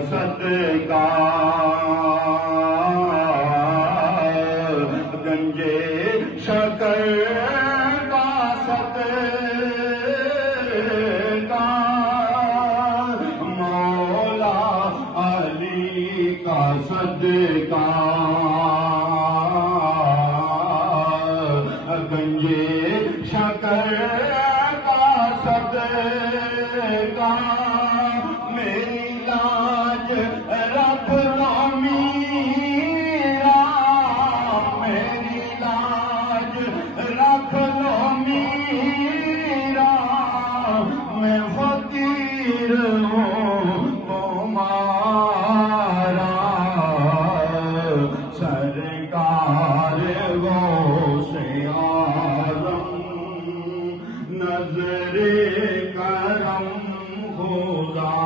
صدقہ گنجے شکر کا صدقہ مولا علی کا صدقہ گنجے شکر کا صدقہ میری لاج رکھ لو میرا میری لاج رکھ لو میرا میں فقیر ہوں تمہارا سرکار غوث اعظم نظر کرم خدا